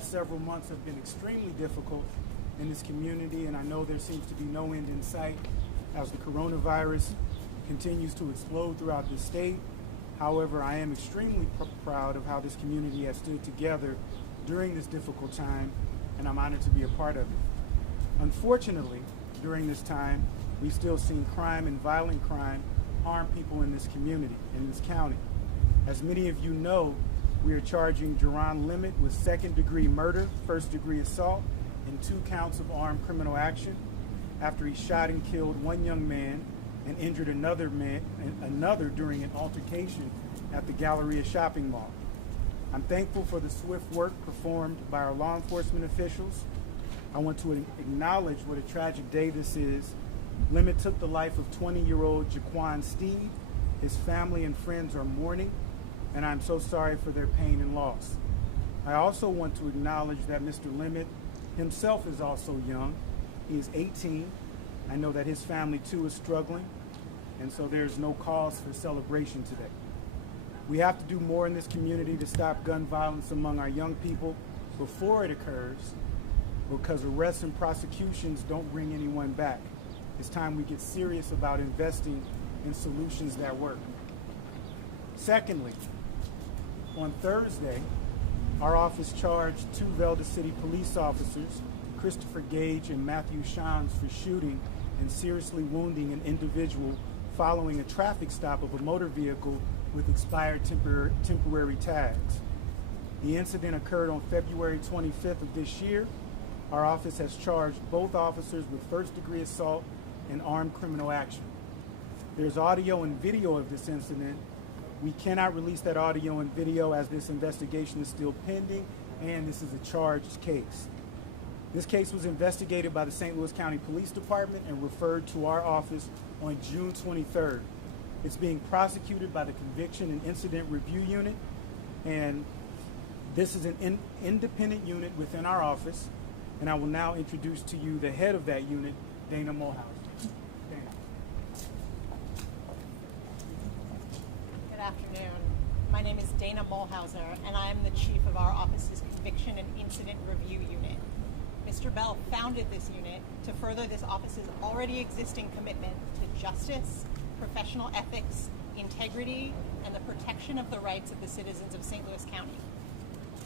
Several months have been extremely difficult in this community, and I know there seems to be no end in sight as the coronavirus continues to explode throughout the state. However, I am extremely proud of how this community has stood together during this difficult time, and I'm honored to be a part of it. Unfortunately, during this time, we've still seen crime and violent crime harm people in this community, in this county. As many of you know, we are charging Jerron Limit with second-degree murder, first-degree assault, and 2 counts of armed criminal action after he shot and killed one young man and injured another during an altercation at the Galleria shopping mall. I'm thankful for the swift work performed by our law enforcement officials. I want to acknowledge what a tragic day this is. Limit took the life of 20-year-old Jaquan Steed. His family and friends are mourning, and I'm so sorry for their pain and loss. I also want to acknowledge that Mr. Limit himself is also young. He is 18. I know that his family too is struggling, and so there's no cause for celebration today. We have to do more in this community to stop gun violence among our young people before it occurs, because arrests and prosecutions don't bring anyone back. It's time we get serious about investing in solutions that work. Secondly, on Thursday, our office charged 2 Velda City police officers, Christopher Gage and Matthew Shans, for shooting and seriously wounding an individual following a traffic stop of a motor vehicle with expired temporary tags. The incident occurred on February 25th of this year. Our office has charged both officers with first-degree assault and armed criminal action. There's audio and video of this incident. We cannot release that audio and video as this investigation is still pending, and this is a charged case. This case was investigated by the St. Louis County Police Department and referred to our office on June 23rd. It's being prosecuted by the Conviction and Incident Review Unit, and this is an independent unit within our office, and I will now introduce to you the head of that unit, Dana Mulhauser. Good afternoon. My name is Dana Mulhauser, and I am the chief of our office's Conviction and Incident Review Unit. Mr. Bell founded this unit to further this office's already existing commitment to justice, professional ethics, integrity, and the protection of the rights of the citizens of St. Louis County.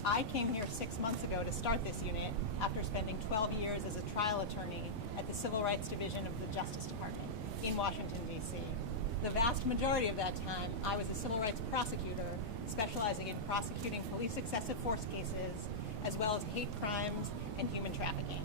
I came here 6 months ago to start this unit after spending 12 years as a trial attorney at the Civil Rights Division of the Justice Department in Washington, D.C. The vast majority of that time, I was a civil rights prosecutor specializing in prosecuting police excessive force cases, as well as hate crimes and human trafficking.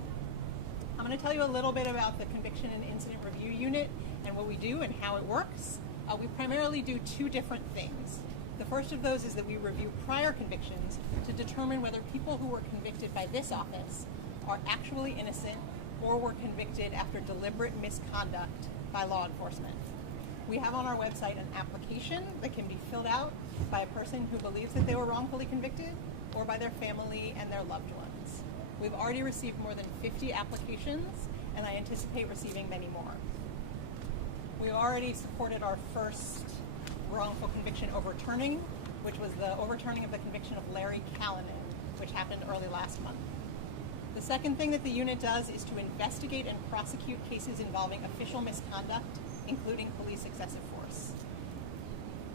I'm going to tell you a little bit about the Conviction and Incident Review Unit and what we do and how it works. We primarily do 2 different things. The first of those is that we review prior convictions to determine whether people who were convicted by this office are actually innocent or were convicted after deliberate misconduct by law enforcement. We have on our website an application that can be filled out by a person who believes that they were wrongfully convicted or by their family and their loved ones. We've already received more than 50 applications, and I anticipate receiving many more. We already supported our first wrongful conviction overturning, which was the overturning of the conviction of Larry Callanan, which happened early last month. The second thing that the unit does is to investigate and prosecute cases involving official misconduct, including police excessive force.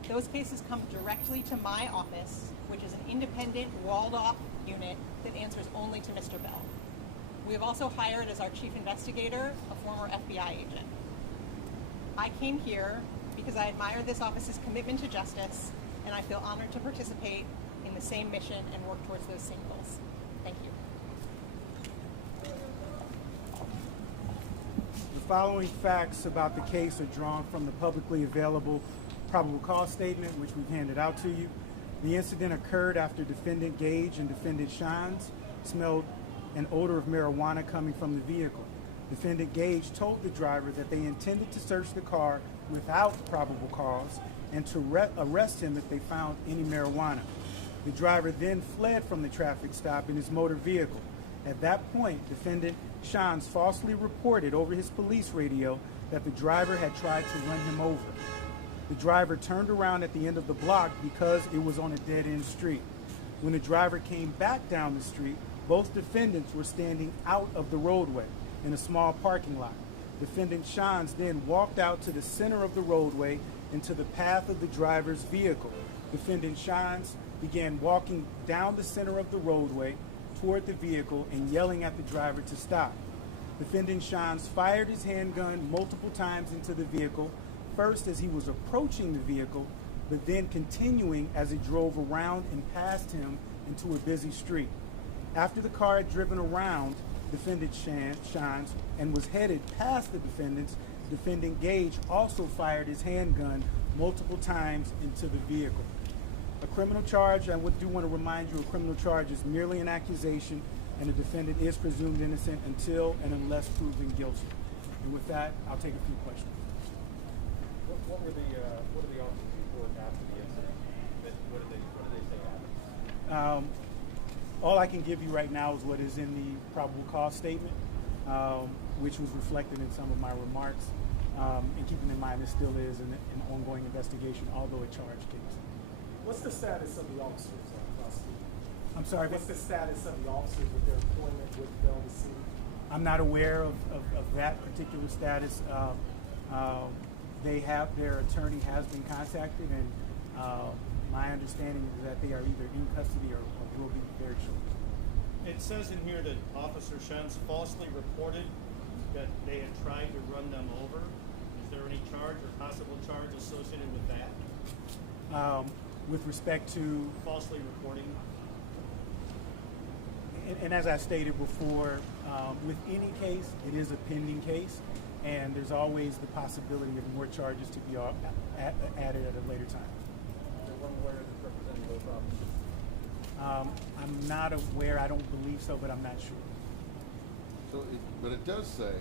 Those cases come directly to my office, which is an independent, walled-off unit that answers only to Mr. Bell. We have also hired as our chief investigator a former FBI agent. I came here because I admire this office's commitment to justice, and I feel honored to participate in the same mission and work towards those same goals. Thank you. The following facts about the case are drawn from the publicly available probable cause statement, which we've handed out to you. The incident occurred after Defendant Gage and Defendant Shines smelled an odor of marijuana coming from the vehicle. Defendant Gage told the driver that they intended to search the car without probable cause and to arrest him if they found any marijuana. The driver then fled from the traffic stop in his motor vehicle. At that point, Defendant Shines falsely reported over his police radio that the driver had tried to run him over. The driver turned around at the end of the block because it was on a dead-end street. When the driver came back down the street, Both defendants were standing out of the roadway in a small parking lot. Defendant Shans then walked out to the center of the roadway into the path of the driver's vehicle. Defendant Shans began walking down the center of the roadway toward the vehicle and yelling at the driver to stop. Defendant Shans fired his handgun multiple times into the vehicle, first as he was approaching the vehicle, but then continuing as it drove around and past him into a busy street. After the car had driven around Defendant Shans and was headed past the defendants, Defendant Gage also fired his handgun multiple times into the vehicle. A criminal charge, I do want to remind you, a criminal charge is merely an accusation, and the defendant is presumed innocent until and unless proven guilty. And with that, I'll take a few questions. What did the officers report after the incident? What did they say happened? All I can give you right now is what is in the probable cause statement, which was reflected in some of my remarks. And keeping in mind, this still is an ongoing investigation, although a charged case. What's the status of the officers, prosecutor? I'm sorry, What's the status of the officers with their employment with Bell City? I'm not aware of that particular status. Their attorney has been contacted, and my understanding is that they are either in custody or will be very shortly. It says in here that Officer Shens falsely reported that they had tried to run them over. Is there any charge or possible charge associated with that? With respect to Falsely reporting? and as I stated before, with any case, it is a pending case, and there's always the possibility of more charges to be added at a later time. Is there one lawyer that's representing both officers? I'm not aware. I don't believe so, but I'm not sure. But it does say,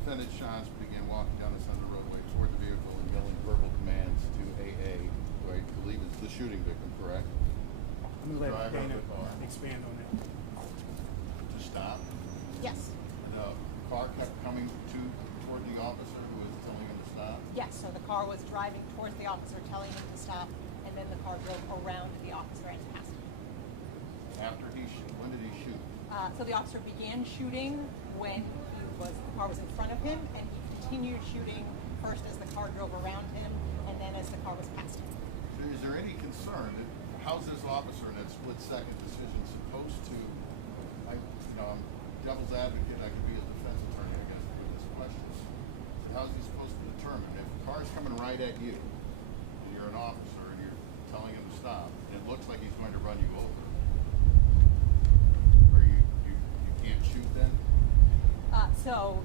Defendant Shans began walking down the center of the roadway toward the vehicle and yelling verbal commands to AA, who I believe is the shooting victim, correct? I'm going to let Driver of Dana the car. expand on that. To stop. Yes. And the car kept coming toward the officer who was telling him to stop. Yes, so the car was driving towards the officer, telling him to stop, and then the car drove around the officer and past him. When did he shoot? So the officer began shooting when the car was in front of him, and he continued shooting first as the car drove around him, and then as the car was past him. So is there any concern that how's this officer in that split-second decision supposed to? I'm devil's advocate. I could be a defense attorney, I guess, with this question. How's he supposed to determine if the car's coming right at you, and you're an officer, and you're telling him to stop, and it looks like he's going to run you over? Or you can't shoot then? So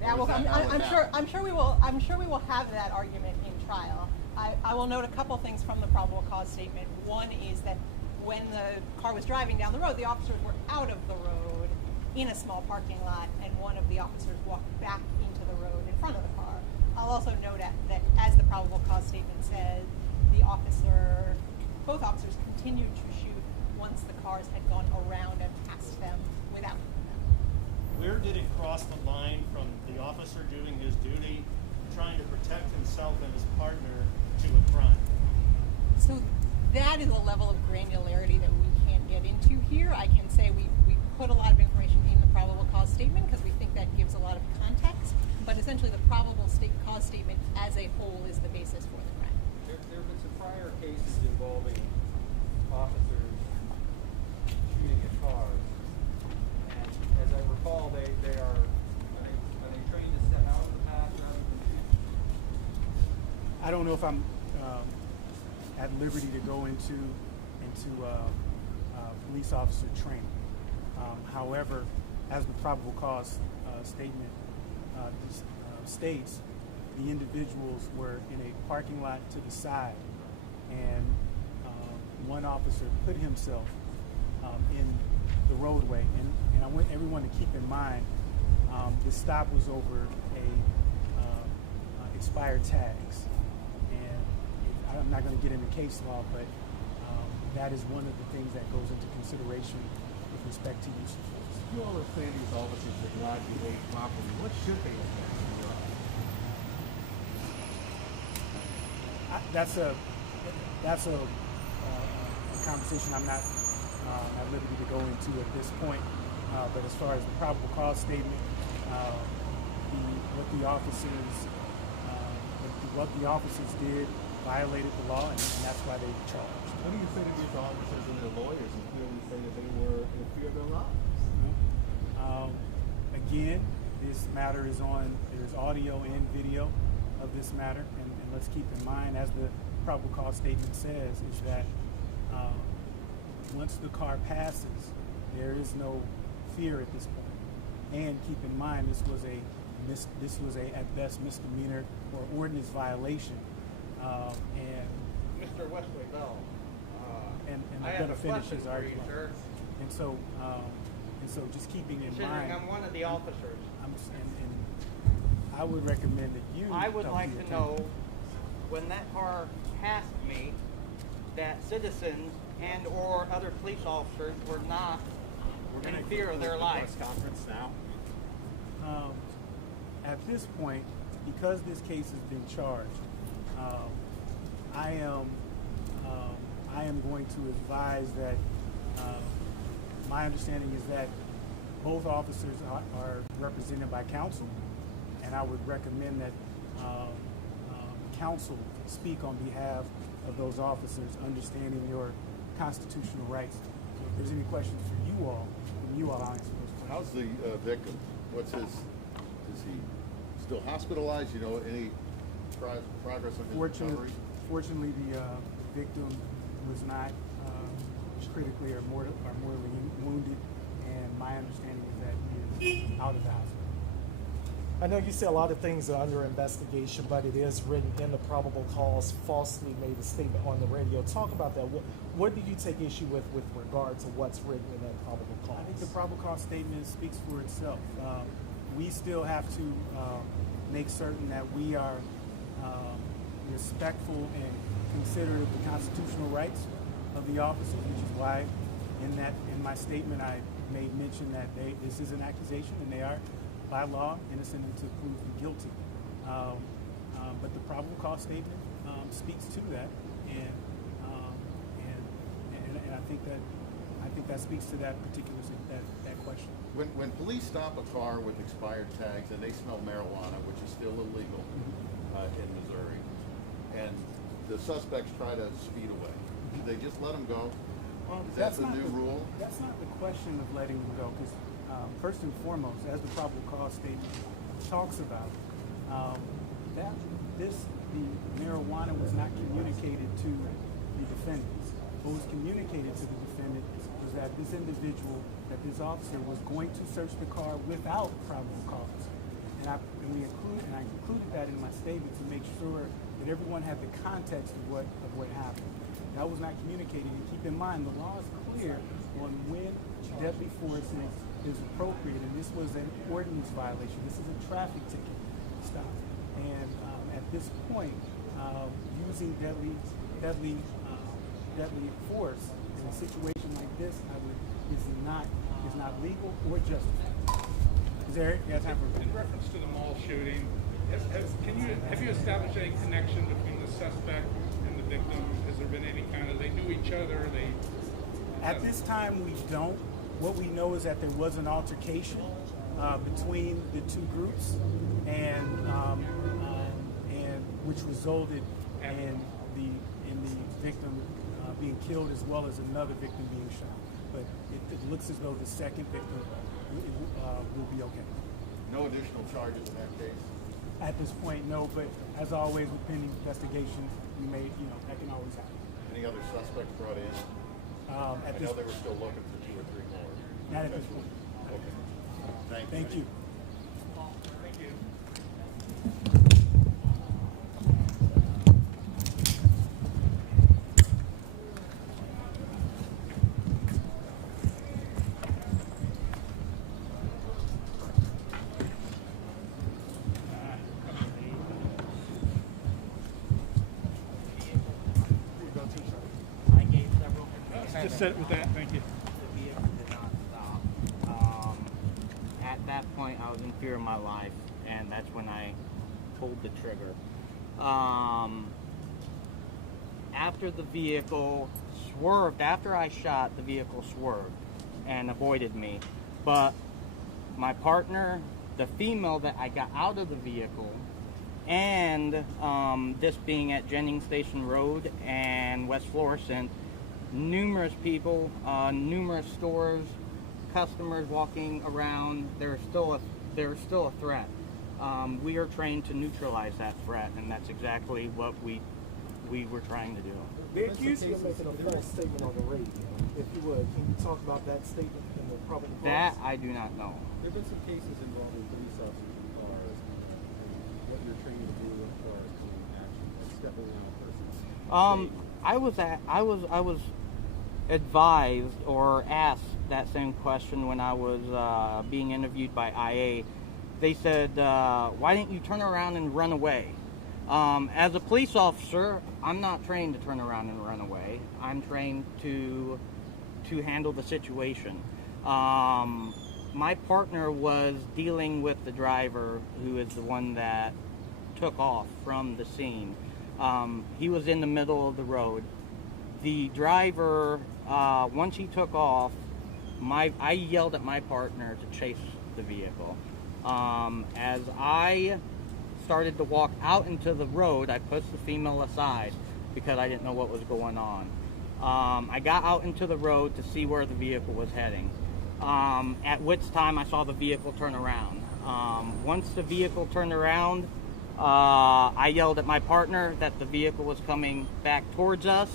that will. I'm sure we will have that argument in trial. I will note a couple things from the probable cause statement. One is that when the car was driving down the road, the officers were out of the road in a small parking lot, and one of the officers walked back into the road in front of the car. I'll also note that as the probable cause statement says, both officers continued to shoot once the cars had gone around and past them without them. Where did it cross the line from the officer doing his duty, trying to protect himself and his partner, to a crime? So that is a level of granularity that we can't get into here. I can say we put a lot of information in the probable cause statement because we think that gives a lot of context, but essentially the probable cause statement as a whole is the basis for the crime. There have been some prior cases involving officers shooting at cars, and as I recall, are they trained to step out of the path rather than shoot? I don't know if I'm at liberty to go into police officer training. However, as the probable cause statement states, the individuals were in a parking lot to the side, and one officer put himself in the roadway. And I want everyone to keep in mind, the stop was over expired tags. And I'm not going to get into case law, but that is one of the things that goes into consideration with respect to use of force. You all are saying these officers did not behave properly. What should they have done in your eyes? That's a conversation I'm not at liberty to go into at this point. But as far as the probable cause statement, what the officers did violated the law, and that's why they were charged. What do you say to these officers and their lawyers who clearly say that they were in fear of their lives? Again, this matter is on, there's audio and video of this matter, and let's keep in mind, as the probable cause statement says, is that once the car passes, there is no fear at this point. And keep in mind, this was a at best misdemeanor or ordinance violation, and Mr. Wesley Bell, and I I'm have going a to finish question his for you, argument. sir. And so just keeping in Considering mind, I'm one of the officers, and I would recommend that you. I would talk like your to know when that car passed me, that citizens and or other police officers were not in fear of their lives. Conference now. At this point, because this case has been charged, I am going to advise that my understanding is that both officers are represented by counsel, and I would recommend that counsel speak on behalf of those officers, understanding your constitutional rights. So if there's any questions for you all, then you all answer those questions. How's the victim? What's his? Is he still hospitalized? You know, any progress on his recovery? Fortunately, the victim was not critically or mortally wounded, and my understanding is that he is out of the hospital. I know you say a lot of things are under investigation, but it is written in the probable cause, falsely made a statement on the radio. Talk about that. What do you take issue with regard to what's written in that probable cause? I think the probable cause statement speaks for itself. We still have to make certain that we are respectful and considerate of the constitutional rights of the officers, which is why in my statement I made mention that this is an accusation and they are by law innocent until proven guilty. But the probable cause statement speaks to that, and I think that speaks to that particular that question. When police stop a car with expired tags and they smell marijuana, which is still illegal in Missouri, and the suspects try to speed away, do they just let them go? Is that the new rule? That's not the question of letting them go, because first and foremost, as the probable cause statement talks about, the marijuana was not communicated to the defendants. What was communicated to the defendant was that this individual, that this officer was going to search the car without probable cause. And I included that in my statement to make sure that everyone had the context of what happened. That was not communicated. And keep in mind, the law is clear on when deadly force is appropriate, and this was an ordinance violation. This is a traffic ticket stop. And at this point, using deadly force in a situation like this, is not legal or justified. Is there? You have time for In reference to the mall shooting, have you established any connection between the suspect and the victim? Has there been any kind of, they knew each other? At this time, we don't. What we know is that there was an altercation between the two groups, and which resulted in the victim being killed, as well as another victim being shot. But it looks as though the second victim will be okay. No additional charges in that case? At this point, no. But as always, with pending investigation, that can always happen. Any other suspects brought in? I know they were still looking for 2 or 3 more. Not at this point. Okay. Thank you. Thank you. I gave several. Just sit with that, thank you. The vehicle did not stop. At that point, I was in fear of my life, and that's when I pulled the trigger. After the vehicle swerved after I shot. The vehicle swerved and avoided me, but my partner, the female that I got out of the vehicle, and this being at Jennings Station Road and West Florissant, numerous people, numerous stores, customers walking around. There's still a threat. We are trained to neutralize that threat, and that's exactly what we were trying to do. They accuse you of making a false statement on the radio. If you would, can you talk about that statement in the probable cause? That I do not know. There have been some cases involving police officers in cars and what you're trained to do with cars to action, like stepping on a person's I was advised or asked that same question when I was being interviewed by IA. They said, why didn't you turn around and run away? As a police officer, I'm not trained to turn around and run away. I'm trained to handle the situation. My partner was dealing with the driver, who is the one that took off from the scene. He was in the middle of the road. The driver, once he took off, I yelled at my partner to chase the vehicle. As I started to walk out into the road, I pushed the female aside because I didn't know what was going on. I got out into the road to see where the vehicle was heading. At which time I saw the vehicle turn around. Once the vehicle turned around, I yelled at my partner that the vehicle was coming back towards us.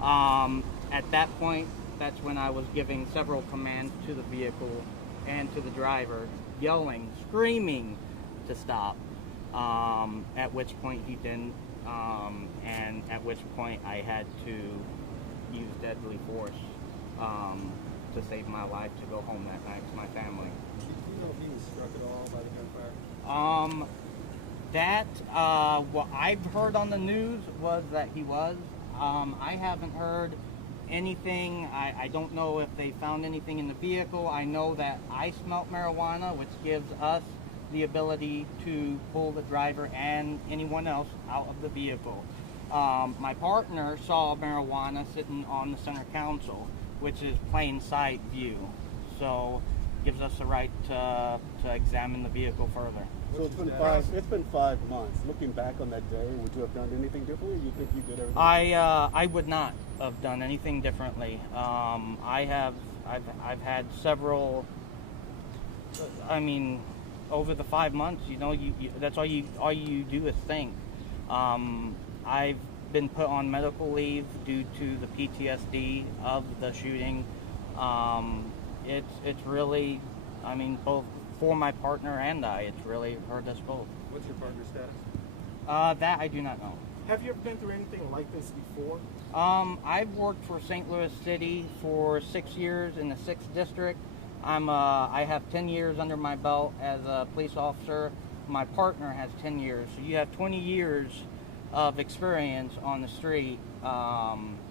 At that point, that's when I was giving several commands to the vehicle and to the driver, yelling, screaming to stop. At which point he didn't, and at which point I had to use deadly force to save my life to go home that night to my family. Do you know if he was struck at all by the gunfire? What I've heard on the news was that he was. I haven't heard anything. I don't know if they found anything in the vehicle. I know that I smelt marijuana, which gives us the ability to pull the driver and anyone else out of the vehicle. My partner saw marijuana sitting on the center console, which is plain sight view. So gives us the right to examine the vehicle further. So it's been 5 months. Looking back on that day, would you have done anything differently? You think you did everything? I would not have done anything differently. I've had several. I mean, over the 5 months, you that's all you do is think. I've been put on medical leave due to the PTSD of the shooting. It's really, I mean, both for my partner and I, it's really hurt us both. What's your partner's status? That I do not know. Have you ever been through anything like this before? I've worked for St. Louis City for 6 years in the 6th District. I have 10 years under my belt as a police officer. My partner has 10 years. So you have 20 years of experience on the street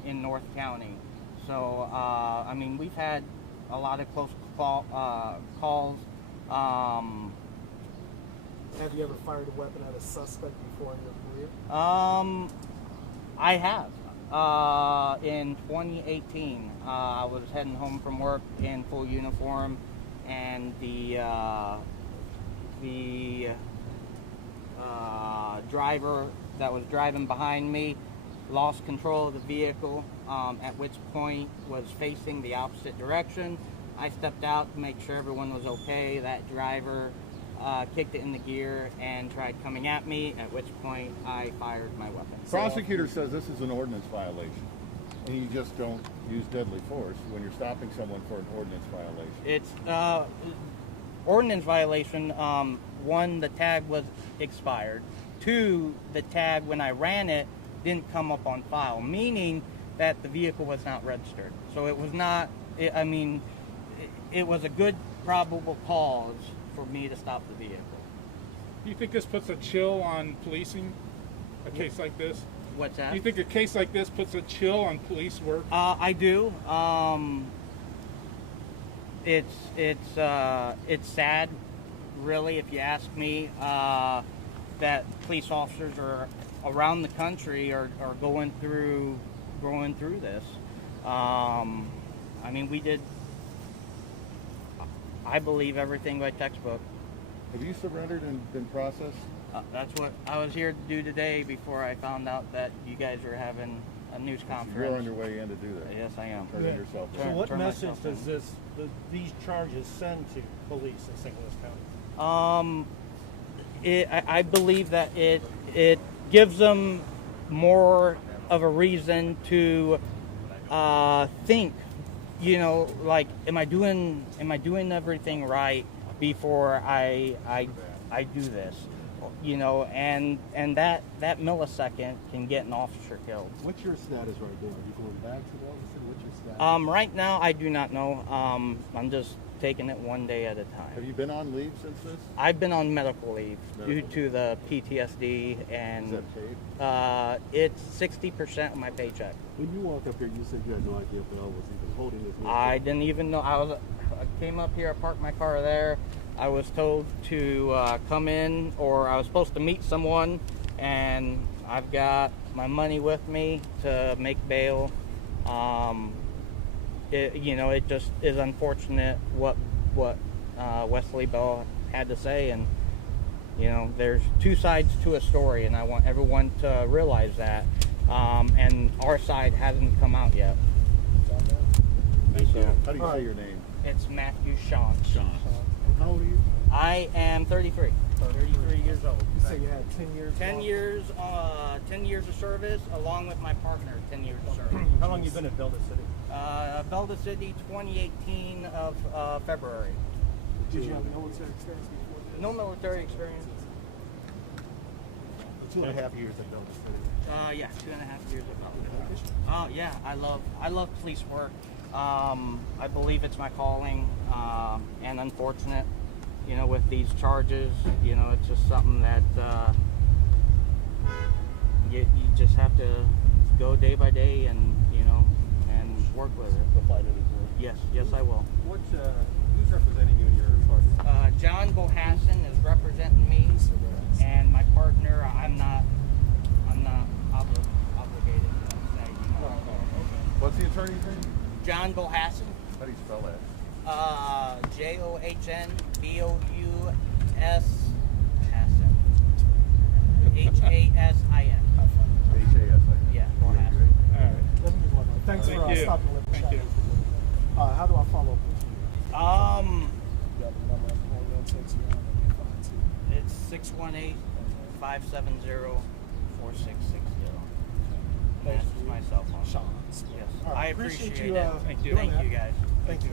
in North County. So, I mean, we've had a lot of close calls. Have you ever fired a weapon at a suspect before in your career? I have. In 2018, I was heading home from work in full uniform, and the driver that was driving behind me lost control of the vehicle, at which point was facing the opposite direction. I stepped out to make sure everyone was okay. That driver kicked it into gear and tried coming at me, at which point I fired my weapon. Prosecutor says this is an ordinance violation, and you just don't use deadly force when you're stopping someone for an ordinance violation. It's ordinance violation. One, the tag was expired. Two, the tag when I ran it didn't come up on file, meaning that the vehicle was not registered. So it was not. It was a good probable cause for me to stop the vehicle. Do you think this puts a chill on policing? A case like this? What's that? Do you think a case like this puts a chill on police work? I do. It's sad, really, if you ask me, that police officers are around the country are going through this. I mean, we did, I believe, everything by textbook. Have you surrendered and been processed? That's what I was here to do today before I found out that you guys were having a news conference. You're on your way in to do that. Yes, I am. Turn in yourself. So what turn message myself does in. these charges send to police in St. Louis County? I believe that it gives them more of a reason to think, you know, like, am I doing everything right before I do this, you know, and that millisecond can get an officer killed. What's your status right now? Are you going back to the officer? What's your status? Right now I do not know. I'm just taking it one day at a time. Have you been on leave since this? I've been on medical leave due to the PTSD, and Is that paid? it's 60% of my paycheck. When you walked up here, you said you had no idea Bell was even holding this. I didn't even know. I came up here, I parked my car there. I was told to come in, or I was supposed to meet someone, and I've got my money with me to make bail. It just is unfortunate what Wesley Bell had to say, and you know, there's two sides to a story, and I want everyone to realize that. And our side hasn't come out yet. Thank you. How do you All say right. your name? It's Matthew Sean. How old are you? I am 33. 33 years old. You say you had 10 years? 10 years, 10 years of service, along with my partner, 10 years of service. How long you been at Belda City? Belda City, 2018 of February. Did you have military experience before this? No military experience. 2.5 years at Belda City. Yeah, 2.5 years of military. Oh yeah, I love police work. I believe it's my calling, and unfortunate, you know, with these charges, you know, it's just something that you just have to go day by day, and you know, and work with it. The fight anymore. Yes, I will. Who's representing you in your charges? John Bohassan is representing me, and my partner, I'm not obligated to say. You know. What's the attorney's name? John Bohassan. How do you spell that? JOHNBOUS Hassan. HASIN. H-A-S-I. Yeah, All right. Let me move on. Thanks Thank for you. stopping with Thank you. How do I follow up with you? You got the number I'm going to text you on and you find too. It's 618-570-4660. That's my cell phone. Sean. Yes. All right. I appreciate you, it. Thank you. Thank you, guys. Thank you.